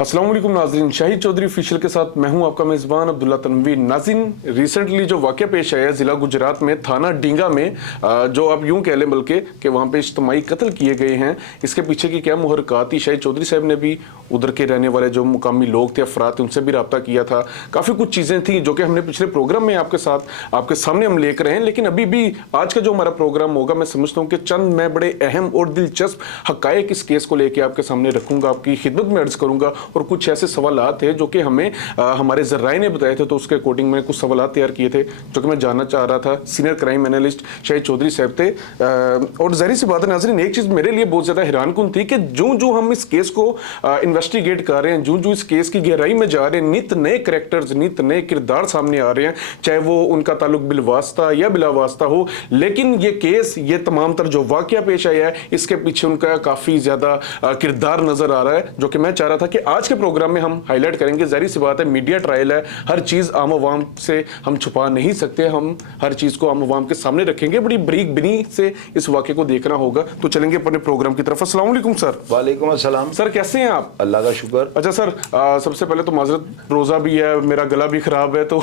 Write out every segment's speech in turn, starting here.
अस्सलाम वालेकुम नाज़रीन, शाहिद चौधरी ऑफिशियल के साथ मैं हूं आपका मेज़बान अब्दुल्ला तनवीर। नाज़रीन, रिसेंटली जो वाक़या पेश आया ज़िला गुजरात में थाना डींगा में, जो आप यूं कह लें बल्कि कि वहाँ पे इज्तिमाई कत्ल किए गए हैं, इसके पीछे की क्या मुहरक़ात थी। शाहिद चौधरी साहब ने भी उधर के रहने वाले जो मुकामी लोग थे, अफराद थे, उनसे भी रब्ता किया था। काफ़ी कुछ चीज़ें थी जो कि हमने पिछले प्रोग्राम में आपके साथ आपके सामने हम लेकर आए हैं। लेकिन अभी भी आज का जो हमारा प्रोग्राम होगा, मैं समझता हूँ कि चंद मैं बड़े अहम और दिलचस्प हक़ाइक़ इस केस को लेकर आपके सामने रखूँगा, आपकी खिदमत में अर्ज़ करूँगा। और कुछ ऐसे सवालात थे जो कि हमें हमारे ज़राए ने बताए थे, तो उसके अकॉर्डिंग मैंने कुछ सवालात तैयार किए थे जो कि मैं जानना चाह रहा था। Senior crime analyst Shahid Chaudhary साहब थे। और ज़ाहिर सी बात है नाज़रीन, एक चीज़ मेरे लिए बहुत ज़्यादा हैरानकुन थी कि जो हम इस केस को इन्वेस्टिगेट कर रहे हैं, जो इस केस की गहराई में जा रहे हैं, नित नए करैक्टर्स, नित नए किरदार सामने आ रहे हैं, चाहे वो उनका ताल्लुक बिलवास्ता या बिलावास्ता हो। लेकिन ये केस, ये तमाम तर जो वाक़या पेश आया है, इसके पीछे उनका काफ़ी ज़्यादा किरदार नज़र आ रहा है, जो कि मैं चाह रहा था कि आज के प्रोग्राम में हम हाईलाइट करेंगे। ज़ाहिर सी बात है, मीडिया ट्रायल है, हर चीज़ आम आवाम से हम छुपा नहीं सकते, हम हर चीज़ को आम आवाम के सामने रखेंगे। बड़ी बरीक बिनी से इस वाक़े को देखना होगा। तो चलेंगे अपने प्रोग्राम की तरफ। अस्सलाम वालेकुम सर। वालेकुम अस्सलाम सर, कैसे हैं आप? अल्लाह का शुक्र। अच्छा सर, सबसे पहले तो माजरत, रोज़ा भी है, मेरा गला भी ख़राब है, तो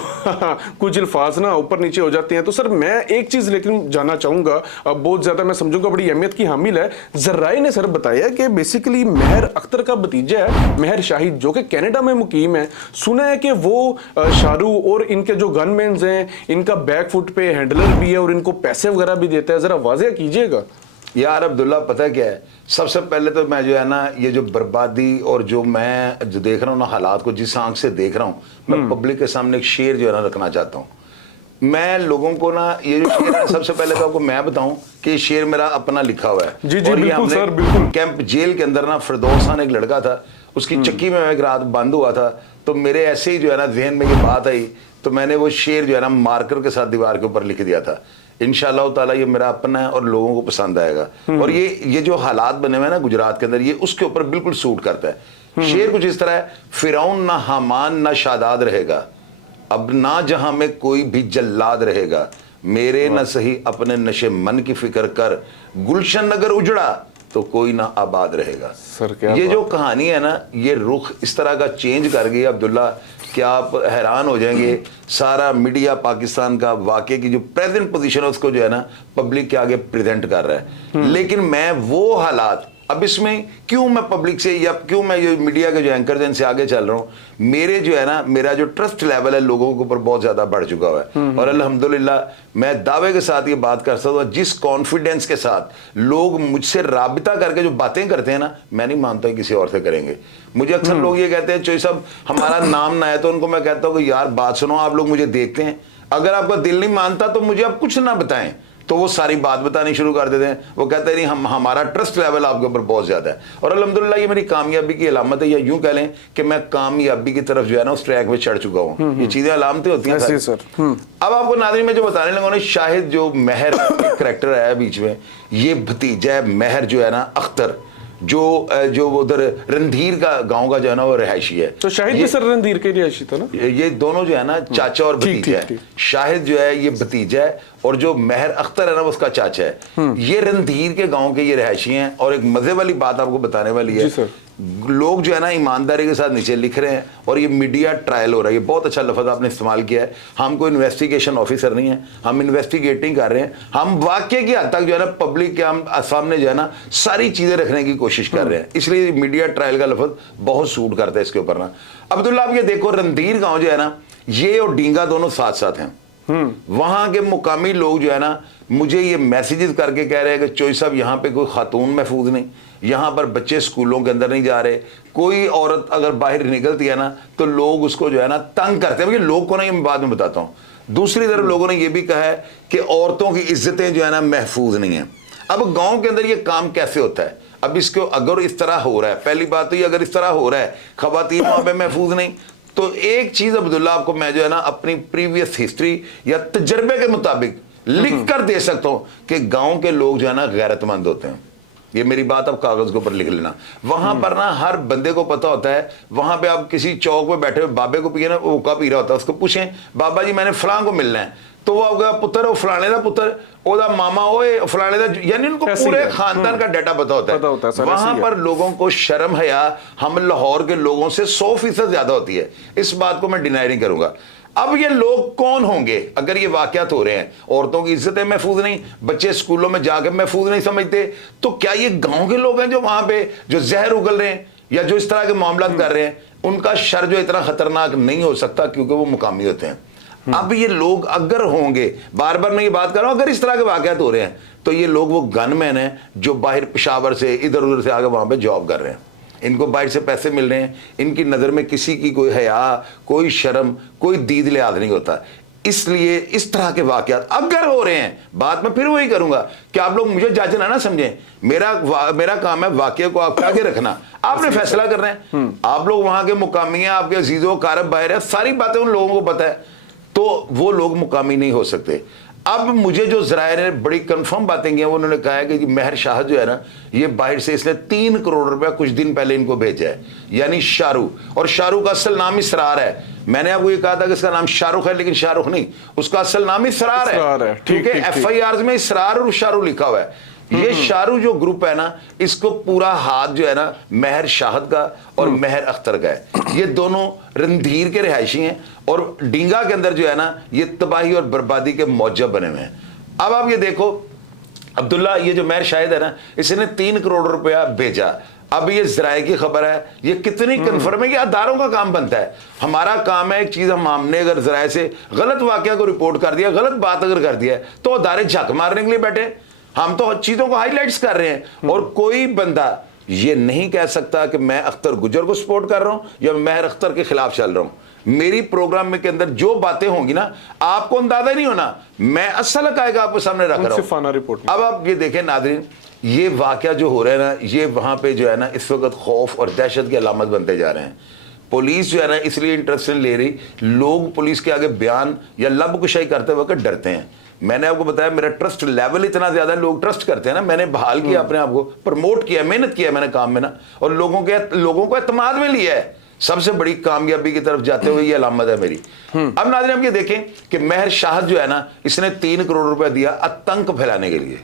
कुछ अल्फाज ना ऊपर नीचे हो जाते हैं। तो सर मैं एक चीज़ लेकिन जानना चाहूँगा, बहुत ज़्यादा मैं समझूंगा बड़ी अहमियत की हामिल है। ज़राए ने सर बताया कि बेसिकली महर अख्तर का भतीजा है महर शाहिद, जो कि कनाडा में मुकीम है। सुना है कि वो शारू और इनके जो गनमैन्स हैं, इनका बैक फुट पे हैंडलर भी है और इनको पैसे वगैरह भी देता है। ज़रा वाज़ेह कीजिएगा। यार अब्दुल्ला, पता क्या है, सबसे पहले तो मैं जो है ना, ये जो बर्बादी और जो मैं जो देख रहा हूँ ना, हालात को जिस आंख से देख रहा हूँ, मैं पब्लिक के सामने एक शेर जो है ना रखना चाहता हूँ। मैं लोगों को ना, ये जो शेर है, सबसे पहले तो आपको मैं बताऊं कि ये शेर मेरा अपना लिखा हुआ है। जी जी, बिल्कुल सर, बिल्कुल। कैंप जेल के अंदर ना फिरदौस खान एक लड़का था, उसकी चक्की में मैं एक रात बंद हुआ था, तो मेरे ऐसे ही जो है ना जहन में ये बात आई, तो मैंने वो शेर जो है ना मार्कर के साथ दीवार के ऊपर लिख दिया था। इंशाअल्लाह ताला ये मेरा अपना है और लोगों को पसंद आएगा। और ये जो हालात बने हुए हैं ना गुजरात के अंदर, ये उसके ऊपर बिल्कुल सूट करता है। शेर कुछ इस तरह है, फिरौन ना हामान ना शादाद रहेगा, अब ना जहां में कोई भी जल्लाद रहेगा, मेरे न सही अपने नशे मन की फिक्र कर, गुलशन अगर उजड़ा तो कोई ना आबाद रहेगा। सर क्या ये जो कहानी है ना, ये रुख इस तरह का चेंज कर गई अब्दुल्ला कि आप हैरान हो जाएंगे। सारा मीडिया पाकिस्तान का वाकई की जो प्रेजेंट पोजीशन है उसको जो है ना पब्लिक के आगे प्रेजेंट कर रहा है। लेकिन मैं वो हालात, अब इसमें क्यों मैं पब्लिक से या क्यों मैं ये मीडिया के जो एंकर हैं इनसे आगे चल रहा हूँ, मेरे जो है ना, मेरा जो ट्रस्ट लेवल है लोगों के ऊपर बहुत ज्यादा बढ़ चुका हुआ है। और अल्हम्दुलिल्लाह मैं दावे के साथ ये बात कर सकता हूँ, जिस कॉन्फिडेंस के साथ लोग मुझसे राबिता करके जो बातें करते हैं ना, मैं नहीं मानता किसी और से करेंगे। मुझे अक्सर लोग ये कहते हैं चोई साहब हमारा नाम ना है, तो उनको मैं कहता हूँ कि यार बात सुनो, आप लोग मुझे देखते हैं, अगर आपका दिल नहीं मानता तो मुझे आप कुछ ना बताएं, तो वो सारी बात बतानी शुरू कर देते हैं। वो कहते हैं नहीं, हमारा ट्रस्ट लेवल आपके ऊपर बहुत ज्यादा है। और अल्हम्दुलिल्लाह ये मेरी कामयाबी की अलामत है, या यूं कह लें कि मैं कामयाबी की तरफ जो है ना उस ट्रैक में चढ़ चुका हूँ। ये चीजें अलामतें होती हैं सर। अब आपको नाज़रीन में जो बताने लगा ना, शाहिद जो महर करेक्टर आया बीच में, ये भतीजा है महर जो है ना अख्तर, जो उधर रणधीर का गांव का जो है ना वो रहायशी है। तो शाहिद भी सर रणधीर के रहायशी था ना? ये दोनों जो है ना चाचा और भतीजा है। शाहिद जो है ये भतीजा है और जो महर अख्तर है ना उसका चाचा है। ये रणधीर के गांव के ये रहायशी हैं। और एक मजे वाली बात आपको बताने वाली है, लोग जो है ना ईमानदारी के साथ नीचे लिख रहे हैं और ये मीडिया ट्रायल हो रहा है। ये बहुत अच्छा लफ्ज़ आपने इस्तेमाल किया है। हम कोई इन्वेस्टिगेशन ऑफिसर नहीं है, हम इन्वेस्टिगेटिंग कर रहे हैं। हम वाकई की हद तक जो है ना पब्लिक के हम सामने जो है ना सारी चीज़ें रखने की कोशिश कर रहे हैं, इसलिए मीडिया ट्रायल का लफ्ज़ बहुत सूट करता है इसके ऊपर ना। अब्दुल्ला आप ये देखो, रणधीर गाँव जो है ना, ये और डींगा दोनों साथ साथ हैं। वहां के मुकामी लोग जो है ना मुझे ये मैसेजेस करके कह रहे हैं कि चोई साहब यहाँ पे कोई खातून महफूज नहीं, यहाँ पर बच्चे स्कूलों के अंदर नहीं जा रहे, कोई औरत अगर बाहर निकलती है ना तो लोग उसको जो है ना तंग करते हैं। लोग को नहीं, मैं बाद में बताता हूँ। दूसरी तरफ लोगों ने यह भी कहा है कि औरतों की इज्जतें जो है ना महफूज नहीं है। अब गाँव के अंदर ये काम कैसे होता है? अब इसको अगर इस तरह हो रहा है, पहली बात तो ये, अगर इस तरह हो रहा है खवातीन वहां पे महफूज नहीं, तो एक चीज अब्दुल्ला आपको मैं जो है ना अपनी प्रीवियस हिस्ट्री या तजर्बे के मुताबिक लिख कर दे सकता हूं कि गांव के लोग जो है ना गैरतमंद होते हैं। ये मेरी बात आप कागज के ऊपर लिख लेना। वहां पर ना हर बंदे को पता होता है, वहां पे आप किसी चौक पे बैठे हुए बाबे को पिए ना, वो हुक्का पी रहा होता है, उसको पूछें बाबा जी मैंने फलां को मिलना है, तो वो आपका पुत्र वो फलाने का पुत्र, ओदा मामा ओए फलाने का, यानी उनको पूरे खानदान का डाटा पता होता है। वहां पर लोगों को शर्म हया हम लाहौर के लोगों से 100% ज्यादा होती है, इस बात को मैं डिनाई नहीं करूंगा। अब ये लोग कौन होंगे अगर ये वाकयात हो रहे हैं? औरतों की इज्जतें महफूज नहीं, बच्चे स्कूलों में जाकर महफूज नहीं समझते, तो क्या ये गांव के लोग हैं जो वहां पे जो जहर उगल रहे हैं या जो इस तरह के मामला कर रहे हैं? उनका शर जो इतना खतरनाक नहीं हो सकता क्योंकि वो मुकामी होते हैं। अब ये लोग अगर होंगे, बार बार मैं ये बात कर रहा हूं, अगर इस तरह के वाकयात हो रहे हैं तो ये लोग वो गनमैन हैं जो बाहर पेशावर से इधर उधर से आगे वहां पे जॉब कर रहे हैं, इनको बाहर से पैसे मिल रहे हैं, इनकी नज़र में किसी की कोई हया, कोई शर्म, कोई दीद लिहाज नहीं होता। इसलिए इस तरह के वाकयात अगर हो रहे हैं, बात मैं फिर वही करूंगा कि आप लोग मुझे जांचना ना समझें, मेरा काम है वाकये को आपके आगे रखना, आपने फैसला करना है। आप लोग वहां के मुकामी हैं, आपके अजीजों कारब बाहर है, सारी बातें उन लोगों को पता है, तो वो लोग मुकामी नहीं हो सकते। अब मुझे जो जराए ने बड़ी कंफर्म बातें की हैं, उन्होंने कहा है कि महर शाह जो है ना, ये बाहर से इसने 3 करोड़ रुपया कुछ दिन पहले इनको भेजा है, यानी शाहरुख। और शाहरुख का असल नाम इसरार है। मैंने आपको ये कहा था कि इसका नाम शाहरुख है, लेकिन शाहरुख नहीं, उसका असल नाम इसरार है, क्योंकि FIR में इसरार और शाहरुख लिखा हुआ है। ये शाहरुख जो ग्रुप है ना, इसको पूरा हाथ जो है ना महर शाहद का और महर अख्तर का है। ये दोनों रंधीर के रिहायशी हैं और डींगा के अंदर जो है ना, ये तबाही और बर्बादी के मौजब बने हुए हैं। अब आप ये देखो, अब्दुल्ला ये जो महर शाहिद है ना, इसने 3 करोड़ रुपया भेजा। अब ये जराए की खबर है, ये कितनी कन्फर्म है? ये अदारों का काम बनता है। हमारा काम है एक चीज, हमने अगर जराए से गलत वाकया को रिपोर्ट कर दिया, गलत बात अगर कर दिया है, तो अदारे झक मारने के लिए बैठे, हम तो चीजों को हाईलाइट्स कर रहे हैं। और कोई बंदा ये नहीं कह सकता कि मैं अख्तर गुजर को सपोर्ट कर रहा हूं या महर अख्तर के खिलाफ चल रहा हूं। मेरी प्रोग्राम में के अंदर जो बातें होंगी ना, आपको अंदाजा नहीं होना, मैं असल हकायक आपके सामने रख रहा हूं। अब आप ये देखें नाज़रीन, ये वाकया जो हो रहा है ना, ये वहां पे जो है ना इस वक्त खौफ और दहशत की अलामत बनते जा रहे हैं। पुलिस जो है ना इसलिए इंटरेस्ट नहीं ले रही, लोग पुलिस के आगे बयान या लबकुशाई करते वक्त डरते हैं। मैंने आपको बताया मेरा ट्रस्ट लेवल इतना ज्यादा है, लोग ट्रस्ट करते हैं ना, मैंने बहाल किया अपने आप को, प्रमोट किया, मेहनत किया मैंने काम में ना, और लोगों को एतमाद में लिया है। सबसे बड़ी कामयाबी की तरफ जाते हुए ये अलामत है मेरी। अब नाज़रीन आप ये देखें कि महर शाह जो है ना, इसने 3 करोड़ रुपया दिया आतंक फैलाने के लिए,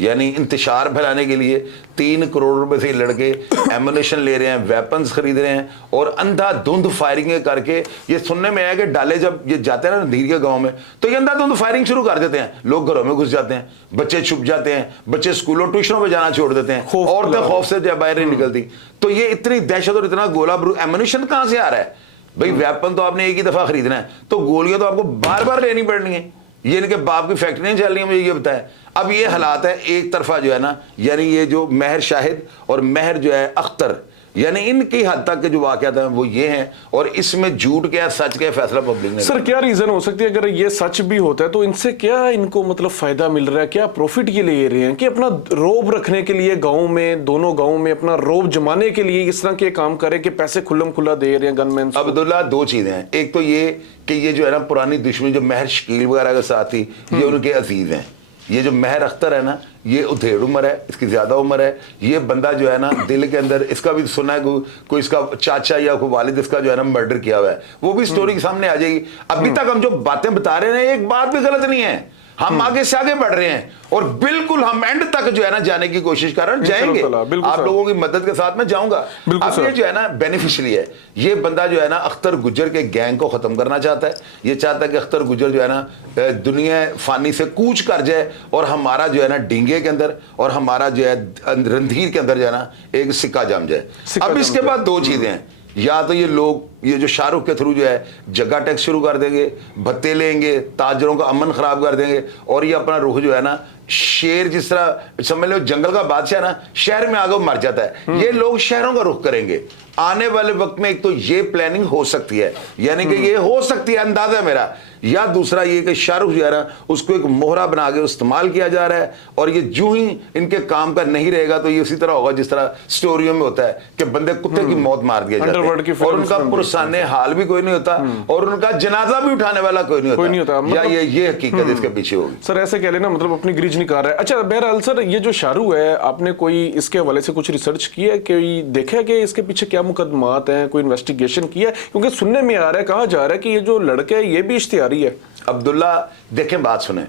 यानी इंतशार फैलाने के लिए। 3 करोड़ रुपए से लड़के एमुनेशन ले रहे हैं, वेपन्स खरीद रहे हैं और अंधाधुंध फायरिंग करके, ये सुनने में आया कि डाले जब ये जाते हैं ना रणधीर के गांव में, तो ये अंधाधुंध फायरिंग शुरू कर देते हैं, लोग घरों में घुस जाते हैं, बच्चे छुप जाते हैं, बच्चे स्कूलों ट्यूशनों में जाना छोड़ देते हैं, औरतें खौफ से बाहर नहीं निकलती। तो ये इतनी दहशत और इतना गोला बारूद, एमुनेशन कहां से आ रहा है भाई? वेपन तो आपने एक ही दफा खरीदना है, तो गोलियां तो आपको बार बार लेनी पड़नी है। ये इनके बाप की फैक्ट्री नहीं चल रही है, मुझे ये बताया। अब ये हालात है, एक तरफा जो है ना, यानी ये जो महर शाहिद और महर जो है अख्तर, यानी इनकी हद तक के जो वाकयात हैं वो ये हैं, और इसमें झूठ क्या सच क्या फैसला पब्लिक ने। सर क्या रीजन हो सकती है अगर ये सच भी होता है तो इनसे क्या इनको मतलब फायदा मिल रहा है? क्या प्रॉफिट ये ले रहे हैं कि अपना रोब रखने के लिए गांव में, दोनों गांव में अपना रोब जमाने के लिए इस तरह के काम करे कि पैसे खुल्लम खुला दे रहे हैं गनमैन? अब्दुल्ला 2 चीजें हैं, एक तो ये कि ये जो है ना पुरानी दुश्मनी जो महर शकील वगैरह के साथ थी, ये उनके अजीज हैं। ये जो महर अख्तर है ना, ये उधेड़ उम्र है, इसकी ज्यादा उम्र है। ये बंदा जो है ना दिल के अंदर, इसका भी सुना है कोई इसका चाचा या कोई वालिद इसका जो है ना मर्डर किया हुआ है, वो भी स्टोरी के सामने आ जाएगी। अभी तक हम जो बातें बता रहे हैं एक बात भी गलत नहीं है, हम आगे से आगे बढ़ रहे हैं और बिल्कुल हम एंड तक जो है ना जाने की कोशिश कर रहे हैं, जाएंगे। आप लोगों की मदद के साथ में जाऊंगा। अब ये जो है ना बेनिफिशियरी है, ये बंदा जो है ना अख्तर गुजर के गैंग को खत्म करना चाहता है। ये चाहता है कि अख्तर गुजर जो है ना दुनिया फानी से कूच कर जाए और हमारा जो है ना डींगे के अंदर और हमारा जो है रणधीर के अंदर जो है ना एक सिक्का जम जाए। अब इसके बाद 2 चीजें हैं, या तो ये लोग ये जो शाहरुख के थ्रू जो है जगह टैक्स शुरू कर देंगे, भत्ते लेंगे, ताजरों का अमन खराब कर देंगे, और ये अपना रुख जो है ना शेर जिस तरह समझ लो जंगल का बादशाह ना शहर में आगे मर जाता है, ये लोग शहरों का रुख करेंगे आने वाले वक्त में। एक तो ये प्लानिंग हो सकती है, यानी कि ये हो सकती है, अंदाजा है मेरा। या दूसरा ये कि शाहरुख जो है ना उसको एक मोहरा बना के इस्तेमाल किया जा रहा है, और ये जो ही इनके काम का नहीं रहेगा तो ये उसी तरह होगा जिस तरह स्टोरियों में होता है कि बंदे कुत्ते की मौत मार दिया जाता है और उनका पुरसाने हाल भी कोई नहीं होता और उनका जनाजा भी उठाने वाला कोई नहीं होता। या ये हकीकत इसके पीछे होगी। सर ऐसे कह लेना मतलब अपनी ग्रिज रजनीकांत है। अच्छा बहरहाल सर, ये जो शाहरुख है, आपने कोई इसके हवाले से कुछ रिसर्च की है, कोई देखा है कि इसके पीछे क्या मुकदमात हैं, कोई इन्वेस्टिगेशन किया है? क्योंकि सुनने में आ रहा है, कहा जा रहा है कि ये जो लड़का है ये भी इश्तिहारी है। अब्दुल्ला देखें, बात सुने,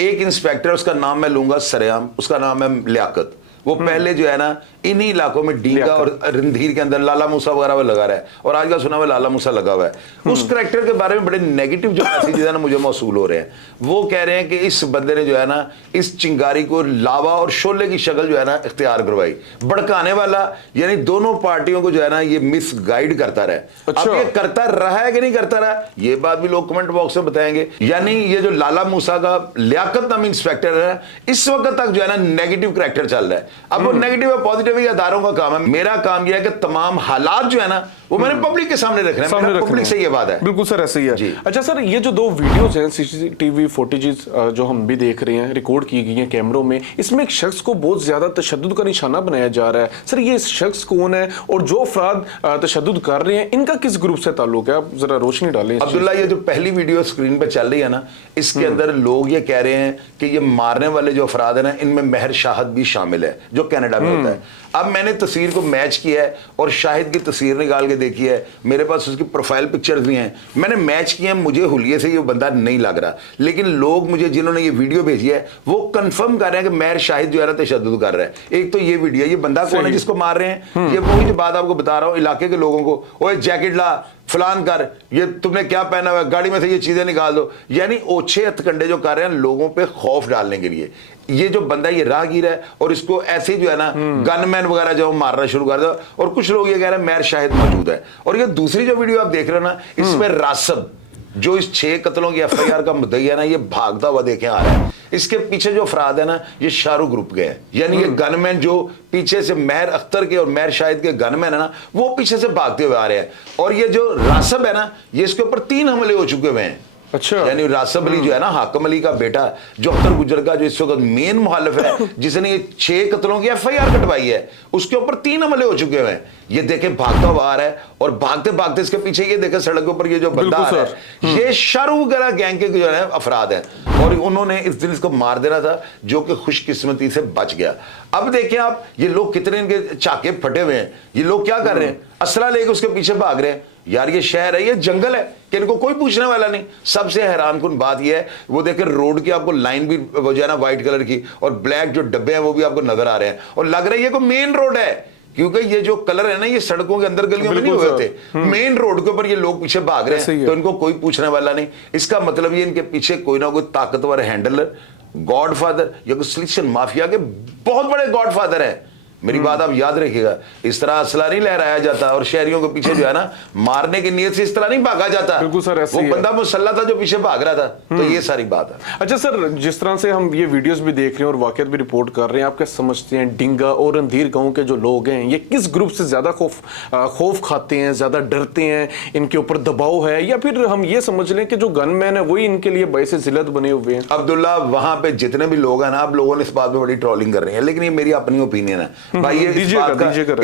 एक इंस्पेक्टर, उसका नाम मैं लूंगा सरेआम, उसका नाम है लियाकत। वो पहले जो है ना इन्हीं इलाकों में डींगा और रंधीर के अंदर लाला मूसा वगैरह लगा रहा है, और आज का सुना हुआ लाला मूसा लगा हुआ है। उस करैक्टर के बारे में बड़े नेगेटिव जो मैसेज है ना मुझे मौसूल हो रहे हैं, वो कह रहे हैं कि इस बंदे ने जो है ना इस चिंगारी को लावा और शोले की शक्ल जो है ना इख्तियार करवाई, भड़काने वाला, यानी दोनों पार्टियों को जो है ना ये मिस गाइड करता रहा। अच्छा। अब ये करता रहा है कि नहीं करता रहा, ये बात भी लोग कमेंट बॉक्स में बताएंगे। यानी ये जो लाला मूसा का लियाकत नामी इंस्पेक्टर है, इस वक्त तक जो है ना नेगेटिव करैक्टर चल रहा है। अब वो नेगेटिव और पॉजिटिव ये अदारों का काम है, मेरा काम यह है कि तमाम हालात जो है ना वो मैंने पब्लिक के सामने रखना है, मेरा पब्लिक से ये बात है। बिल्कुल सर, ऐसे ही है। अच्छा सर, ये जो 2 वीडियोस हैं सीसीटीवी फुटेजेस जो हम भी देख रहे हैं, रिकॉर्ड की गई हैं कैमरों में, इसमें एक शख्स को बहुत ज्यादा तशद्दुद का निशाना बनाया जा रहा है। सर ये शख्स कौन है, और जो अफराद तशद्दुद कर रहे हैं इनका किस ग्रुप से ताल्लुक है? आप जरा रोशनी डालें। अब्दुल्ला, ये जो पहली वीडियो स्क्रीन पे चल रही है ना, इसके अंदर लोग ये कह रहे हैं कि ये मारने वाले जो अफराद है ना, इनमें महर शाहिद भी शामिल है, जो कनाडा में होता है। अब मैंने तस्वीर को मैच किया है और शाहिद की तस्वीर निकाल के देखी है, मेरे पास उसकी प्रोफाइल पिक्चर्स भी हैं, मैंने मैच किया, मुझे हुलिये से ये बंदा नहीं लग रहा। लेकिन लोग मुझे जिन्होंने ये वीडियो भेजी है वो कंफर्म कर रहे हैं कि महर शाहिद जो है ना तशद्दुद कर रहा है। एक तो ये वीडियो, ये बंदा कौन है जिसको मार रहे हैं, ये वही जो बात आपको बता रहा हूँ, इलाके के लोगों को, ओए जैकेट ला, फलान कर, ये तुमने क्या पहना हुआ है, गाड़ी में से ये चीजें निकाल दो। यानी ओछे हथकंडे जो कर रहे हैं लोगों पे खौफ डालने के लिए। ये जो बंदा ये राहगीर है और इसको ऐसे जो है ना गनमैन वगैरह जो मारना शुरू कर दो, और कुछ लोग ये कह रहे हैं महर शाहिद मौजूद है। और ये दूसरी जो वीडियो आप देख रहे हो ना, इसमें रासब जो इस 6 कत्लों की एफआईआर का मुद्दई है ना, ये भागता हुआ देखे आ रहा है। इसके पीछे जो अफराद है ना, ये शाहरुख ग्रुप के हैं, यानी ये गनमैन जो पीछे से महर अख्तर के और महर शाहिद के गनमैन है ना, वो पीछे से भागते हुए आ रहे हैं। और ये जो रासब है ना, ये इसके ऊपर 3 हमले हो चुके हुए हैं। अच्छा। यानी रासब अली जो है ना, हाकम अली का बेटा, जो अख्तर गुजर का जो इस वक्त मेन मुखालिफ है, जिसने ये 6 कत्लों की एफआईआर कटवाई है, उसके ऊपर 3 हमले हो चुके हुए हैं। ये देखे भागता हुआ आ रहा है, और भागते भागते इसके पीछे ये देखे सड़क के ऊपर ये जो बंदा आ रहा है, ये शाहरुख वगैरह गैंग के जो है अफराद हैं, और उन्होंने इस दिन इसको मार देना था, जो कि खुशकिस्मती से बच गया। अब देखें आप, ये लोग कितने इनके चाके फटे हुए हैं, ये लोग क्या कर रहे हैं, असला लेके उसके पीछे भाग रहे हैं। यार ये शहर है, ये जंगल है कि इनको कोई पूछने वाला नहीं। सबसे हैरानकुन बात ये है, वो देखें रोड की आपको लाइन भी वो जो है ना व्हाइट कलर की, और ब्लैक जो डब्बे हैं वो भी आपको नजर आ रहे हैं, और लग रहा है ये कोई मेन रोड है, क्योंकि ये जो कलर है ना, ये सड़कों के अंदर गलियों में नहीं हुए थे, मेन रोड के ऊपर ये लोग पीछे भाग रहे हैं, तो इनको कोई पूछने वाला नहीं। इसका मतलब ये इनके पीछे कोई ना कोई ताकतवर हैंडलर, गॉडफादर या कोई सिलेक्शन माफिया के बहुत बड़े गॉडफादर है। मेरी बात आप याद रखिएगा, इस तरह असला नहीं लहराया जाता, और शहरियों के पीछे जो है ना मारने की नीयत से इस तरह नहीं भागा जाता। बिल्कुल सर, ऐसे वो बंदा मुसल्ला था जो पीछे भाग रहा था। तो ये सारी बात है। अच्छा सर, जिस तरह से हम ये वीडियोस भी देख रहे हैं और वाकयात भी रिपोर्ट कर रहे हैं, आप क्या समझते हैं डींगा और रंधीर गांव के जो लोग हैं, ये किस ग्रुप से ज्यादा खौफ खाते हैं, ज्यादा डरते हैं, इनके ऊपर दबाव है, या फिर हम ये समझ लें कि जो गनमैन है वही इनके लिए बाइस जिल्लत बने हुए हैं? अब्दुल्ला, वहां पे जितने भी लोग हैं ना, आप लोगों ने इस बात में बड़ी ट्रोलिंग कर रहे हैं, लेकिन ये मेरी अपनी ओपिनियन है भाई। ये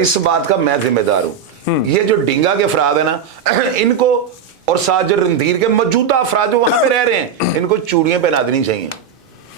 इस बात का मैं जिम्मेदार हूं। ये जो डींगा के अफराद है ना, इनको और साथ जो रंधीर के मौजूदा अफराद जो वहां पे रह रहे हैं, इनको चूड़ियां पहना देनी चाहिए।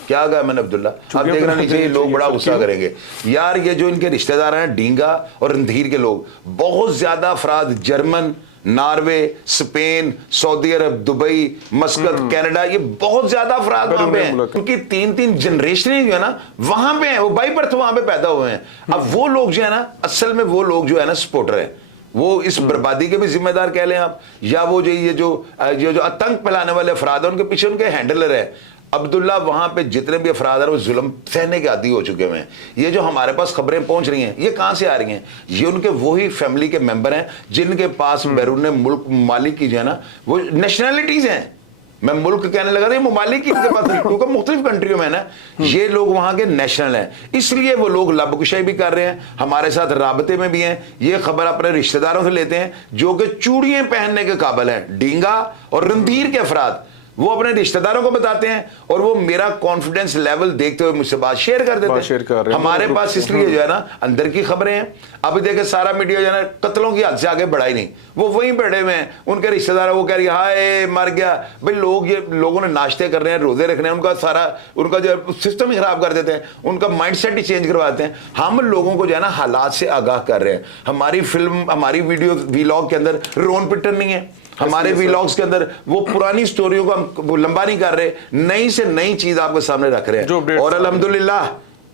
क्या कहा मैंने अब्दुल्ला? अब देखना नहीं चाहिए, लोग बड़ा गुस्सा करेंगे यार। ये जो इनके रिश्तेदार हैं डींगा और रंधीर के लोग, बहुत ज्यादा अफराद जर्मन, नॉर्वे, स्पेन, सऊदी अरब, दुबई, मस्कत, कनाडा, ये बहुत ज्यादा अफराद वहां पे हैं, क्योंकि 3-3 जनरेशन जो है ना वहां पे हैं, वो बाई बर्थ वहां पे पैदा हुए हैं। अब वो लोग जो है ना, असल में वो लोग जो है ना सपोर्टर है, वो इस बर्बादी के भी जिम्मेदार कह लें आप, या वो ये जो आतंक फैलाने वाले अफराद है, उनके पीछे उनके हैंडलर है। अब्दुल्ला, वहां पे जितने भी अफराद हैं वो जुल्म सहने के आदी हो चुके हैं। ये जो हमारे पास खबरें पहुंच रही हैं, ये कहां से आ रही हैं? ये उनके वही फैमिली के मेंबर हैं जिनके पास बैरून मुल्क ममालिक की जो है ना वो नेशनैलिटीज हैं। मैं मुल्क कहने लगा था, ये ममालिक की इनके पास, क्योंकि मुख्तलिफ कंट्रियों में ना ये लोग वहां के नेशनल हैं, इसलिए वो लोग लबकुशाई भी कर रहे हैं, हमारे साथ राबते में भी हैं। ये खबर अपने रिश्तेदारों से लेते हैं जो कि चूड़ियां पहनने के काबिल हैं। डींगा और रंधीर के अफराद वो अपने रिश्तेदारों को बताते हैं और वो मेरा कॉन्फिडेंस लेवल देखते हुए मुझसे बात शेयर कर देते हैं। हमारे पास इसलिए जो है ना अंदर की खबरें हैं। अभी देखे सारा मीडिया जो है ना कत्लों की हद से आगे बढ़ा ही नहीं, वो वहीं बैठे हुए हैं, उनके रिश्तेदार वो कह रही है हाय मर गया भाई। लोगों ने नाश्ते कर रहे हैं, रोजे रख रहे हैं, उनका जो सिस्टम ही खराब कर देते हैं, उनका माइंडसेट ही चेंज करवाते हैं। हम लोगों को जो है ना हालात से आगाह कर रहे हैं। हमारी फिल्म, हमारी वीडियो वीलॉग के अंदर रोन पिटन नहीं है, हमारे वीलॉग्स के अंदर वो पुरानी स्टोरियों को हम लंबा नहीं कर रहे, नई से नई चीज आपके सामने रख रहे हैं। और अल्हम्दुलिल्लाह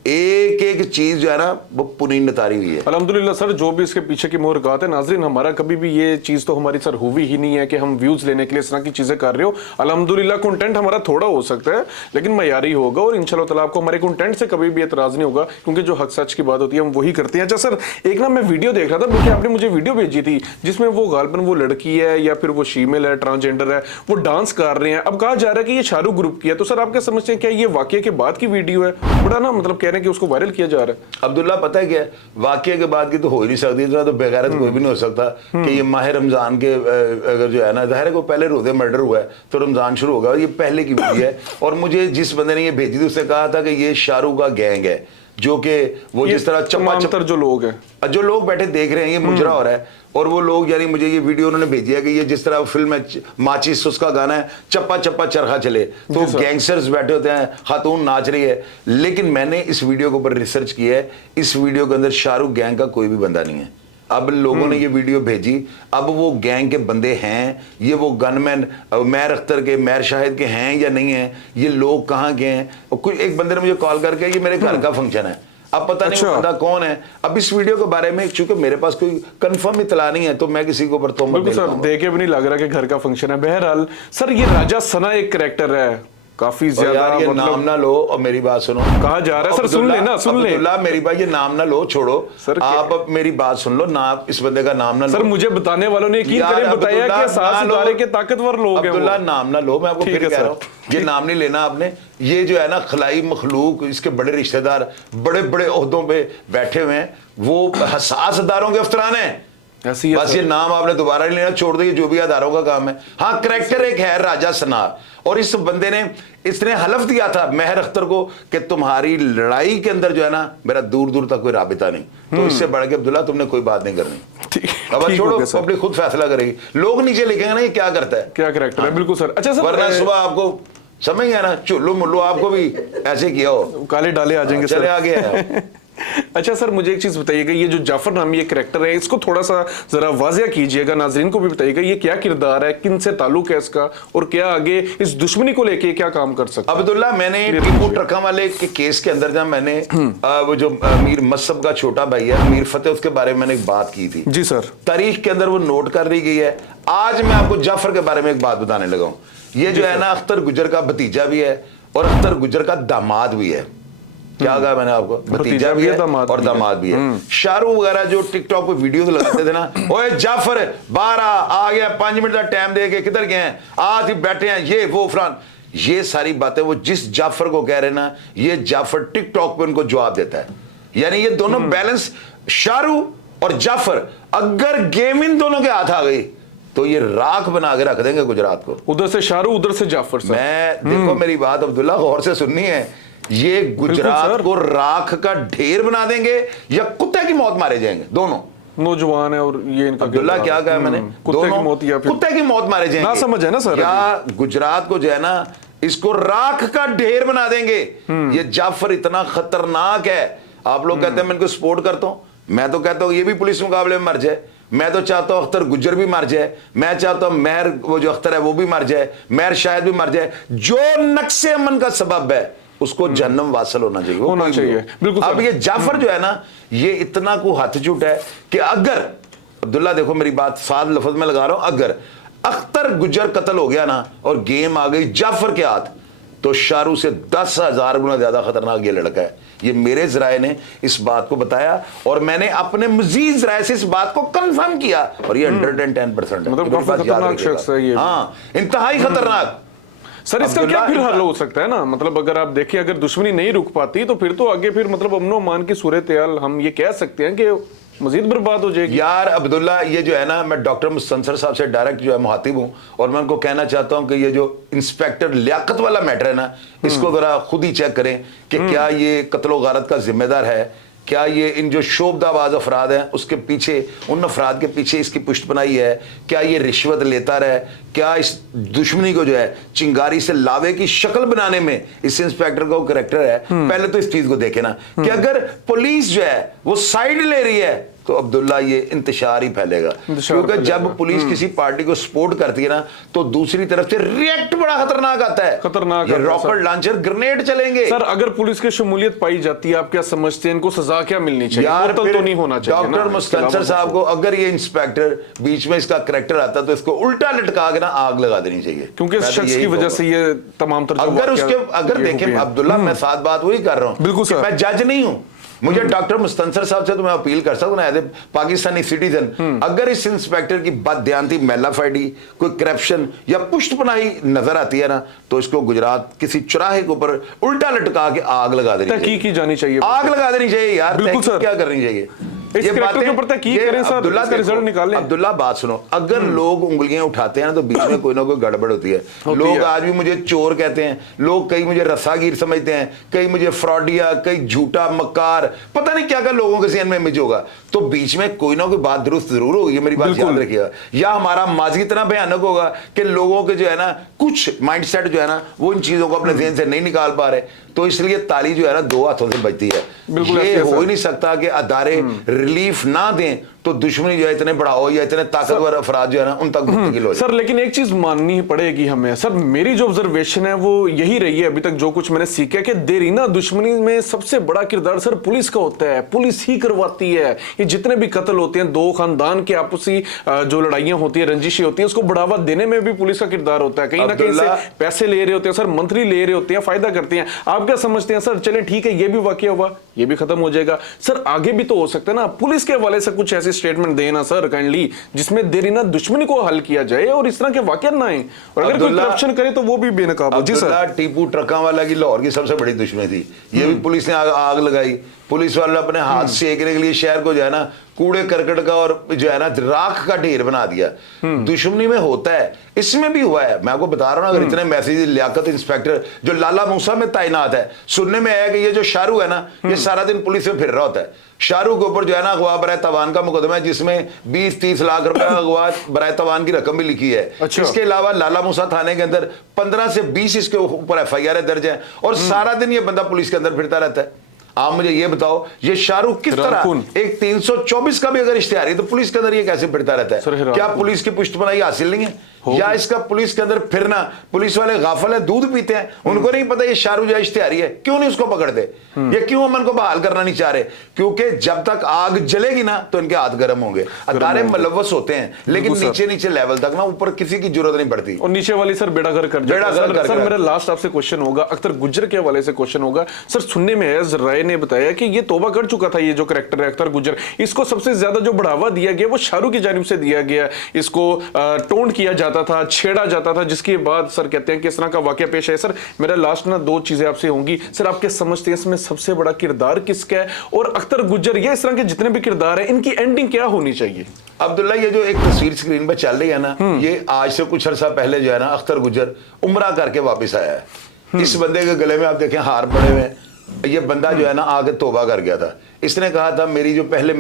एक एक चीज जो है ना वो पुनीत तारी हुई है अल्हम्दुलिल्लाह। सर जो भी इसके पीछे की मोहर गात है नाजरीन, हमारा कभी भी ये चीज तो हमारी सर हुई ही नहीं है कि हम व्यूज लेने के लिए इस तरह की चीजें कर रहे हो। अल्हम्दुलिल्लाह कंटेंट हमारा थोड़ा हो सकता है लेकिन मयारी होगा और इंशाल्लाह ताला आपको हमारे कंटेंट से कभी भी एतराज नहीं होगा, क्योंकि जो हक सच की बात होती है हम वही करते हैं। अच्छा सर, एक ना मैं वीडियो देख रहा था, बल्कि आपने मुझे वीडियो भेजी थी जिसमें वो गालबन वो लड़की है या फिर वो फीमेल है, ट्रांसजेंडर है, वो डांस कर रहे हैं। अब कहा जा रहा है कि ये शाहरुख ग्रुप की है, तो सर आप क्या समझते हैं, क्या ये वाकये के बाद की वीडियो है? बड़ा ना मतलब कह रहे हैं कि उसको वायरल किया जा रहा है। अब्दुल्ला पता है क्या है, वाकये के बाद की तो हो ही नहीं सकती, इतना तो बेगैरत कोई भी नहीं हो सकता कि ये माह रमजान के अगर जो है ना, जाहिर है को पहले रोजे मर्डर हुआ है तो रमजान शुरू होगा, ये पहले की वीडियो है। और मुझे जिस बंदे ने ये भेजी थी उसने कहा था कि ये शाहरुख का गैंग है, जो कि वो जिस तरह चप्पा जो लोग हैं, जो लोग बैठे देख रहे हैं ये मुजरा हो रहा है। और वो लोग यानी मुझे ये वीडियो उन्होंने भेजी है कि ये जिस तरह फिल्म में माचिस उसका गाना है चप्पा चप्पा चरखा चले, तो गैंगस्टर्स बैठे होते हैं, खातून नाच रही है। लेकिन मैंने इस वीडियो के ऊपर रिसर्च की है, इस वीडियो के अंदर शाहरुख गैंग का कोई भी बंदा नहीं है। अब लोगों ने ये वीडियो भेजी, अब वो गैंग के बंदे हैं, ये वो गनमैन मैर अख्तर के, मैर शाहिद के हैं या नहीं है, ये लोग कहाँ गए हैं। कुछ एक बंदे ने मुझे कॉल करके ये मेरे घर का फंक्शन है, अब पता नहीं वो बंदा कौन है। अब इस वीडियो के बारे में चूंकि मेरे पास कोई कंफर्म इतला नहीं है तो मैं किसी के ऊपर तो बिल्कुल सर देखे भी नहीं लग रहा कि घर का फंक्शन है। बहरहाल सर ये राजा सना एक कैरेक्टर है काफी ज्यादा, ये मतलब नाम ना लो और मेरी बात सुनो, कहा जा रहा है सर, सुन लेना, सुन ले मेरी बात, ये नाम ना लो, छोड़ो सर, आप अब मेरी बात सुन लो ना, आप इस बंदे का नाम ना लो। सर मुझे बताने वालों ने यकीन करें बताया कि सात सितारे के ताकतवर लोग हैं। अब्दुल्ला नाम ना लो, मैं आपको फिर कह रहा हूँ ये नाम नहीं लेना आपने। ये जो है ना खलाई मखलूक, इसके बड़े रिश्तेदार बड़े बड़े ओहदों पे बैठे हुए हैं, वो हसास अदारों के अफसरान हैं। बस ये नाम आपने दोबारा नहीं लेना, छोड़ दो, जो भी अदारों का काम है। हाँ, करैक्टर एक है राजा सना, और इस बंदे ने इसने हलफ दिया था महर अख्तर को कि तुम्हारी लड़ाई के अंदर जो है ना मेरा दूर दूर तक कोई राबिता नहीं, तो इससे बढ़ के अब्दुल्ला तुमने कोई बात नहीं करनी। अब छोड़ो, पब्लिक खुद फैसला करेगी, लोग नीचे लिखेंगे ना ये क्या करता है, क्या करैक्टर है। बिल्कुल सर। अच्छा सर, वरना सुबह आपको समझ गया ना, चुल्लू मुल्लू आपको भी ऐसे किया हो, काले डाले आ जाएंगे, चले आ गया। अच्छा सर, मुझे एक चीज बताइएगा, ये जो जाफर नामी ये कैरेक्टर है इसको थोड़ा सा जरा वाज़िया कीजिएगा, नाजरीन को भी बताइएगा ये क्या किरदार है, किन से ताल्लुक है इसका, और क्या आगे इस दुश्मनी को लेके क्या काम कर सकता है। अब्दुल्ला, मैंने टीपू ट्रका वाले के केस के अंदर जब मैंने वो जो अमीर मसहब का छोटा भाई है अमीर फतेह, उसके बारे में मैंने एक बात की थी जी सर, तारीख के अंदर वो नोट कर ली गई है। आज मैं आपको जाफर के बारे में एक बात बताने लगा हूँ। ये जो है ना अख्तर गुजर का भतीजा भी है और अख्तर गुजर का दामाद भी है। क्या कहा मैंने आपको, भतीजा भी है और दामाद भी है। शाहरुख वगैरह जो टिकटॉक पे वीडियो लगाते थे ना, ओए जाफर बाहर आ गया, 5 मिनट का टाइम दे के किधर गए हैं, आज ही बैठे हैं, ये वो फलान, ये सारी बातें वो जिस जाफर को कह रहे ना, ये जाफर टिकटॉक पे उनको जवाब देता है। यानी ये दोनों बैलेंस, शाहरुख और जाफर, अगर गेम इन दोनों के हाथ आ गई तो ये राख बना के रख देंगे गुजरात को। उधर से शाहरुख, उधर से जाफर। मैं देखो मेरी बात अब्दुल्ला गौर से सुननी है, ये गुजरात को राख का ढेर बना देंगे या कुत्ते की मौत मारे जाएंगे, दोनों नौजवान है। और ये इनका अब्दुल्ला क्या कहा मैंने, कुत्ते की मौत या फिर कुत्ते की मौत मारे जाएंगे, ना समझ है ना सर, या गुजरात को जो है ना इसको राख का ढेर बना देंगे। ये जाफर इतना खतरनाक है, आप लोग कहते हैं मैं इनको सपोर्ट करता हूं, मैं तो कहता हूं ये भी पुलिस मुकाबले में मर जाए, मैं तो चाहता हूं अख्तर गुज्जर भी मर जाए, मैं चाहता हूं महर वो जो अख्तर है वो भी मर जाए, महर शायद भी मर जाए, जो नक्शे अमन का सबब है उसको जन्नम वासल होना चाहिए, होना चाहिए। बिल्कुल। अब ये जाफर जो है ना ये इतना को हाथ चूट है कि अगर अब्दुल्ला देखो मेरी बात सात लफ्ज में लगा रहा हूं, अगर अख्तर गुज्जर कत्ल हो गया ना और गेम आ गई जाफर के हाथ, तो शाहरुख से 10,000 गुना ज्यादा खतरनाक ये लड़का है। ये मेरे जराए ने इस बात को बताया और मैंने अपने मजीद जराए से इस बात को कंफर्म किया, और ये 110% है, मतलब खतरनाक शख्स है ये। हाँ, इंतहाई खतरनाक। सर इसका क्या फिर हल हो सकता है ना, मतलब अगर आप देखिए अगर दुश्मनी नहीं रुक पाती तो फिर तो आगे फिर मतलब अमनो मान की सूरत हाल हम ये कह सकते हैं कि मजीद बर्बाद हो जाएगी। यार अब्दुल्ला, ये जो है ना, मैं डॉक्टर मुस्तंसर साहब से डायरेक्ट जो है मुहातिब हूं, और मैं उनको कहना चाहता हूं कि ये जो इंस्पेक्टर लियाकत वाला मैटर है ना, इसको जरा खुद ही चेक करें कि क्या ये कत्लो गारत का जिम्मेदार है, क्या ये इन जो शोबदाबाज अफराद हैं उसके पीछे, उन अफराद के पीछे इसकी पुष्टपनाही है, क्या ये रिश्वत लेता रहे, क्या इस दुश्मनी को जो है चिंगारी से लावे की शक्ल बनाने में इस इंस्पेक्टर का करेक्टर है। पहले तो इस चीज को देखे ना कि अगर पुलिस जो है वो साइड ले रही है तो अब्दुल्ला ये इंतशार ही फैलेगा, क्योंकि जब पुलिस किसी पार्टी को सपोर्ट करती है ना तो दूसरी तरफ से रिएक्ट बड़ा खतरनाक आता है, खतरनाक रॉकेट लॉन्चर ग्रेनेड चलेंगे। सर अगर पुलिस की शमूलियत पाई जाती है, आप क्या समझते हैं इनको सजा क्या मिलनी चाहिए? यार तो नहीं होना चाहिए। डॉक्टर मुस्तंसर साहब को अगर ये इंस्पेक्टर बीच में इसका करेक्टर आता तो इसको उल्टा लटका के ना आग लगा देनी चाहिए, क्योंकि इस शख्स की वजह से ये तमाम अगर देखें अब्दुल्ला, मैं साथ बात वही कर रहा हूं, बिल्कुल सर, मैं जज नहीं हूं, मुझे डॉक्टर मुस्तंसर साहब से तो मैं अपील कर सकता हूं एज ए पाकिस्तानी सिटीजन, अगर इस इंस्पेक्टर की बददियानती, मेलाफाइडी, कोई करप्शन या पुष्टपनाही नजर आती है ना तो इसको गुजरात किसी चौराहे के ऊपर उल्टा लटका के आग लगा देनी चाहिए, तहकीक की जानी चाहिए, आग लगा देनी चाहिए यार। बिल्कुल सर, क्या करनी चाहिए ये बातें के ऊपर तहकीक करें सर, अब्दुल्ला इसका रिजल्ट निकालें। अब्दुल्ला बात सुनो, अगर लोग उंगलियां उठाते हैं ना तो बीच में कोई ना कोई गड़बड़ होती है। लोग आज भी मुझे चोर कहते हैं, लोग कई मुझे रस्सागीर समझते हैं, कई मुझे फ्रॉडिया, कई झूठा मक्कार, पता नहीं क्या क्या लोगों के ज़हन में इमेज होगा, तो बीच में कोई ना कोई बात दुरुस्त जरूर होगी, मेरी बात याद रखिएगा। या हमारा माजी इतना भयानक होगा कि लोगों के जो है ना कुछ माइंडसेट जो है ना वो इन चीजों को अपने ज़हन से नहीं निकाल पा रहे, तो इसलिए ताली जो है ना दो हाथों से बजती है। ये हो ही नहीं सकता कि अदारे रिलीफ ना दें तो दुश्मनी जो है इतने बढ़ाओ या इतने ताकतवर अफराद जो है ना उन तक मुंतकिल हो। सर लेकिन एक चीज माननी ही पड़ेगी हमें सर, मेरी जो ऑब्जर्वेशन है वो यही रही है अभी तक, जो कुछ मैंने सीखा कि देरीना दुश्मनी में सबसे बड़ा किरदार सर पुलिस का होता है, पुलिस ही करवाती है। ये जितने भी कत्ल होते हैं, दो खानदान के आपसी जो लड़ाइयां होती है, रंजिशें होती है, उसको बढ़ावा देने में भी पुलिस का किरदार होता है। कहीं ना कहीं से पैसे ले रहे होते हैं सर, मंत्री ले रहे होते हैं, फायदा करते हैं। आप क्या समझते हैं सर? चले ठीक है, ये भी वाकया हुआ, ये भी खत्म हो जाएगा सर, आगे भी तो हो सकता है ना, पुलिस के हवाले से कुछ ऐसी स्टेटमेंट देना सर काइंडली जिसमें देरीना दुश्मनी को हल किया जाए और इस तरह के वाकया ना आए, और अगर कोई करप्शन करे तो वो भी बेनकाब हो। जी सर, टीपू ट्रकों वाला की लाहौर की सबसे बड़ी दुश्मनी थी, ये भी पुलिस ने आग लगाई। पुलिस वाले अपने हाथ सेकने के लिए शहर को जो है ना कूड़े करकट का और जो है ना राख का ढेर बना दिया। दुश्मनी में होता है, इसमें भी हुआ है। मैं आपको बता रहा हूं, अगर इतने मैसेज लियाकत इंस्पेक्टर जो लाला मूसा में तैनात है, सुनने में आया कि ये जो शाहरुख है ना ये सारा दिन पुलिस में फिर रहा होता है। शाहरुख के ऊपर जो है ना अगवा बराए तवान का मुकदमा है जिसमें 20-30 लाख रुपए अगवा बराए तवान की रकम भी लिखी है। अच्छा। इसके अलावा लाला मूसा थाने के अंदर 15 से 20 इसके ऊपर FIR दर्ज है और सारा दिन ये बंदा पुलिस के अंदर फिरता रहता है। आप मुझे ये बताओ, ये शाहरुख किस तरह एक 324 का भी अगर इश्तिहार है तो पुलिस के अंदर ये कैसे फिरता रहता है? क्या पुलिस की पुष्टपनाही हासिल नहीं है? या इसका पुलिस के अंदर फिरना, पुलिस वाले गाफल है, दूध पीते हैं, उनको नहीं पता ये शाहरुख जो इश्तिहारी है, क्यों नहीं उसको पकड़ते? ये क्यों अमन को बहाल करना नहीं चाह रहे? क्योंकि जब तक आग जलेगी ना तो इनके हाथ गर्म होंगे। अदारे मुलव्वस होते हैं लेकिन नीचे नीचे लेवल तक ना, ऊपर किसी की जरूरत नहीं पड़ती, और नीचे वाली सर बेड़ा कर सर। मेरा लास्ट आपसे क्वेश्चन होगा, अख्तर गुज्जर के हवाले से क्वेश्चन होगा सर। सुनने में है राय ने बताया कि ये तौबा कर चुका था, ये जो कैरेक्टर है अख्तर गुज्जर, इसको सबसे ज्यादा जो बढ़ावा दिया गया वो शाहरुख की जानिब से दिया गया, इसको टोंट किया जाता था, छेड़ा जाता था, जिसके बाद सर कहते हैं कि इस तरह का वाकया पेश है। सर मेरा लास्ट ना दो चीजें आपसे होंगी सर, आपके समझते हैं इसमें सबसे बड़ा किरदार किसका है, और अख्तर गुज्जर या इस तरह के जितने भी किरदार है इनकी एंडिंग क्या होनी चाहिए? अब्दुल्ला, ये जो एक तस्वीर स्क्रीन पर चल रही है ना, ये आज से कुछ अर्सा पहले जो है ना अख्तर गुज्जर उम्रा करके वापस आया है। इस बंदे के गले में आप देखें हार पड़े हुए हैं। ये बंदा जो है ना आगे तौबा कर गया था। इसने कहा था मेरी जो पहले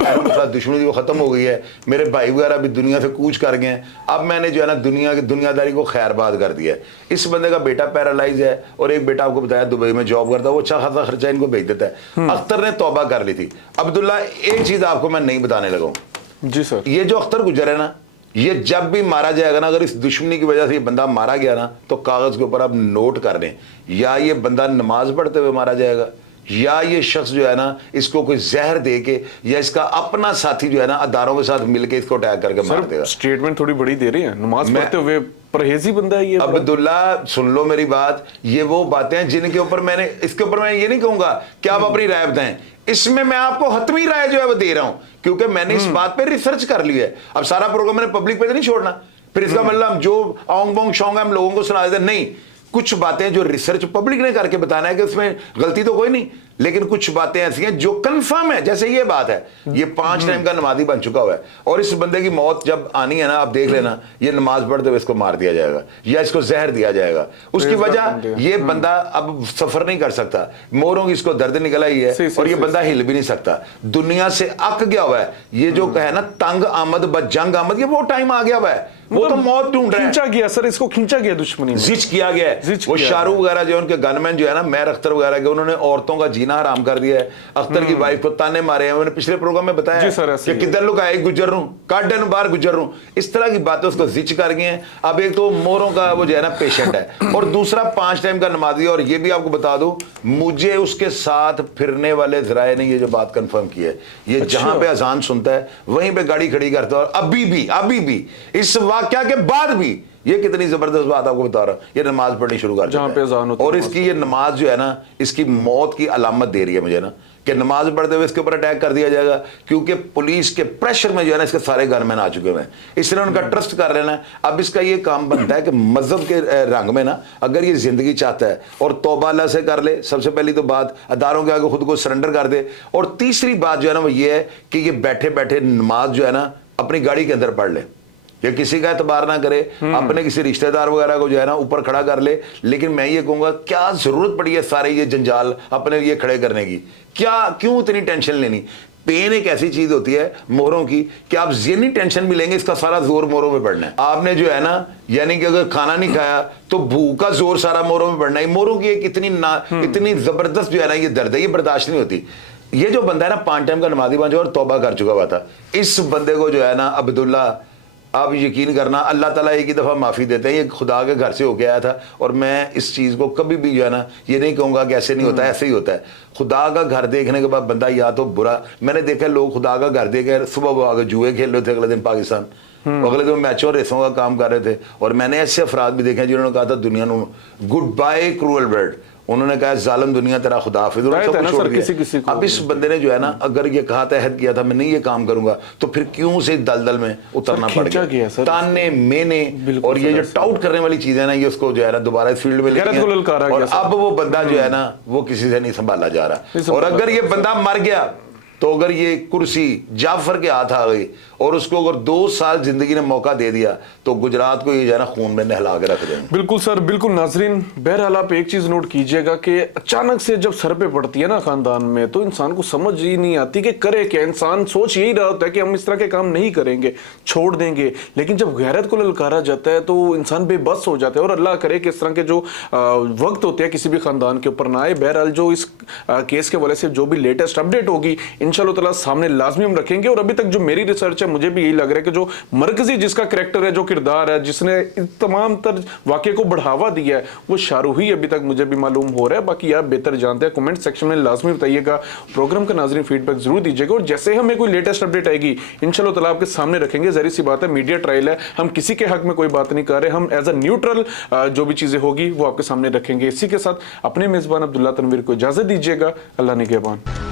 दुश्मनी वो खत्म हो गई है, मेरे भाई वगैरह भी दुनिया से कूच कर गए हैं, अब मैंने जो है ना दुनिया की दुनियादारी को खैरबाद कर दिया है। इस बंदे का बेटा पैरालाइज है और एक बेटा आपको बताया दुबई में जॉब करता है, वो अच्छा खासा खर्चा इनको भेज देता है। अख्तर ने तौबा कर ली थी। अब्दुल्ला, एक चीज आपको मैं नहीं बताने लगा हूं। जी सर, ये जो अख्तर गुज्जर है ना, ये जब भी मारा जाएगा ना, अगर इस दुश्मनी की वजह से ये बंदा मारा गया ना तो कागज के ऊपर आप नोट कर दें, या ये बंदा नमाज पढ़ते हुए मारा जाएगा, या ये शख्स जो है ना इसको कोई जहर दे के, या इसका अपना साथी जो है ना अदारों के साथ मिलकर इसको अटैक करके मार देगा। स्टेटमेंट थोड़ी बड़ी दे रही है, नमाज पढ़ते हुए परहेजी बंदा है ये। अब्दुल्ला सुन लो मेरी बात, ये वो बातें हैं जिनके ऊपर मैंने, इसके ऊपर मैं ये नहीं कहूंगा कि आप अपनी राय बताएं, इसमें मैं आपको हतमी राय जो है वो दे रहा हूं क्योंकि मैंने इस बात पे रिसर्च कर ली है। अब सारा प्रोग्राम मैंने पब्लिक पे तो नहीं छोड़ना, फिर इसका मतलब जो औंग बोंग शोंग हम लोगों को सुना देते नहीं। कुछ बातें जो रिसर्च पब्लिक ने करके बताना है कि उसमें गलती तो कोई नहीं। लेकिन कुछ बातें ऐसी हैं जो कंफर्म है, जैसे ये बात है, ये 5 टाइम का नमाजी बन चुका हुआ है और इस बंदे की मौत जब आनी है ना, आप देख लेना, ये नमाज पढ़ते हुए इसको मार दिया जाएगा या इसको जहर दिया जाएगा। उसकी वजह ये बंदा अब सफर नहीं कर सकता, मोरों की इसको दर्द निकल आई है और ये बंदा हिल भी नहीं सकता, दुनिया से अक गया हुआ है। ये जो कहे ना तंग आमद बजंग आमद, ये वो टाइम आ गया हुआ है, वो तो मौत ढूंढ रहा है। खींचा गया सर, इसको खींचा गया दुश्मनी में, जिच किया गया है। वो शाहरुख वगैरह जो उनके गनमैन जो है ना, मैर अख्तर वगैरह के, उन्होंने औरतों का जीना हराम कर दिया है। अख्तर की वाइफ को ताने मारे हैं, मैंने पिछले प्रोग्राम में बताया कि किधर लोग आए गुजर रहा हूं, काटन बाहर गुजर रहा हूं, इस तरह की बातें उसको जिच कर गई हैं। अब एक तो मोरों का वो जो है ना पेशेंट है, और दूसरा 5 टाइम का नमाजी। और ये भी आपको बता दूं, मुझे उसके साथ फिरने वाले जराए ने ये जो बात कंफर्म की है, ये जहां पे अजान सुनता है वहीं पे गाड़ी खड़ी करता है, और अभी भी इस वाकया के बाद भी, ये कितनी जबरदस्त बात आपको बता रहा हूं, ये नमाज पढ़नी शुरू कर जहां पे अजान होती है। और इसकी ये नमाज जो है ना, इसकी मौत की अलामत दे रही है मुझे ना, कि नमाज पढ़ते हुए इसके ऊपर अटैक कर दिया जाएगा, क्योंकि पुलिस के प्रेशर में जो है ना इसके सारे गनमैन आ चुके हैं, इसलिए उनका ट्रस्ट कर लेना है। अब इसका ये काम बनता है कि मजहब के रंग में ना, अगर ये जिंदगी चाहता है और तौबा अल्लाह से कर ले, सबसे पहली तो बात, अदारों के आगे खुद को सरेंडर कर दे, और तीसरी बात जो है ना वो ये है कि ये बैठे बैठे नमाज जो है ना अपनी गाड़ी के अंदर पढ़ ले, या किसी का एतबार ना करे, अपने किसी रिश्तेदार वगैरह को जो है ना ऊपर खड़ा कर ले। लेकिन मैं ये कहूंगा, क्या जरूरत पड़ी है सारे ये जंजाल अपने लिए खड़े करने की? क्यों इतनी टेंशन लेनी? पेन एक ऐसी चीज होती है मोहरों की कि आप जितनी टेंशन भी लेंगे, इसका सारा जोर मोहरों में पड़ना है। आपने जो है ना, यानी कि अगर खाना नहीं खाया तो भूख का जोर सारा मोहरों में पड़ना है। मोहरों की एक इतनी जबरदस्त जो है ना ये दर्द है, ये बर्दाश्त नहीं होती। ये जो बंदा है ना 5 टाइम का नमाजी बन और तौबा कर चुका हुआ था, इस बंदे को जो है ना अब्दुल्ला, आप यकीन करना, अल्लाह ताला एक ही दफ़ा माफ़ी देते हैं। ये खुदा के घर से होके आया था, और मैं इस चीज़ को कभी भी जो है ना ये नहीं कहूँगा कि ऐसे नहीं होता है, ऐसे ही होता है। खुदा का घर देखने के बाद बंदा या तो बुरा, मैंने देखा लोग खुदा का घर देखे, सुबह वो आगे जुए खेल रहे थे, अगले दिन पाकिस्तान, अगले दिन मैचों रेसों का काम कर रहे थे। और मैंने ऐसे अफराद भी देखे जिन्होंने कहा था दुनिया में गुड बाय क्रूअल वर्ल्ड, उन्होंने कहा जालिम दुनिया तेरा खुदा हाफिज, किसी अब इस बंदे ने जो है ना अगर ये कहा था, अहद किया था मैं नहीं ये काम करूंगा, तो फिर क्यों से दलदल में उतरना पड़ गया? ताने मेने और ये जो टाउट करने वाली चीज है ना, ये उसको जो है ना दोबारा इस फील्ड में लेके, और अब वो बंदा जो है ना वो किसी से नहीं संभाला जा रहा। और अगर ये बंदा मर गया तो अगर ये कुर्सी जाफर के हाथ आ गई और उसको अगर 2 साल जिंदगी ने मौका दे दिया, तो गुजरात को ये जो है ना खून में नहला के रख देंगे। बिल्कुल सर, बिल्कुल। नाजरीन, बहरहाल आप एक चीज नोट कीजिएगा कि अचानक से जब सर पे पड़ती है ना खानदान में, तो इंसान को समझ ही नहीं आती कि करे क्या। इंसान सोच यही रहा होता है कि हम इस तरह के काम नहीं करेंगे, छोड़ देंगे, लेकिन जब गैरत को ललकारा जाता है तो इंसान बेबस हो जाता है। और अल्लाह करे कि इस तरह के जो वक्त होते हैं किसी भी खानदान के ऊपर ना आए। बहरहाल जो इस केस के वजह से जो भी लेटेस्ट अपडेट होगी इंशाल्लाह ताला सामने लाजमी हम रखेंगे। और अभी तक जो मेरी रिसर्च है, मुझे भी यही लग रहा है कि जो मरकजी जिसका करैक्टर है, जो किरदार है, जिसने तमाम तर वाकये को बढ़ावा दिया है, वो शाहरुख ही अभी तक मुझे भी मालूम हो रहा है। बाकी आप बेहतर जानते हैं, कमेंट सेक्शन में लाजमी बताइएगा। प्रोग्राम का नाजरीन फीडबैक जरूर दीजिएगा, और जैसे हमें कोई लेटेस्ट अपडेट आएगी इंशाल्लाह ताला आपके सामने रखेंगे। जहरी सी बात है, मीडिया ट्रायल है, हम किसी के हक में कोई बात नहीं कर रहे, हम एज अ न्यूट्रल जो भी चीजें होगी वो आपके सामने रखेंगे। इसी के साथ अपने मेजबान अब्दुल्ला तनवीर को इजाजत दीजिएगा। अल्लाह निगहबान।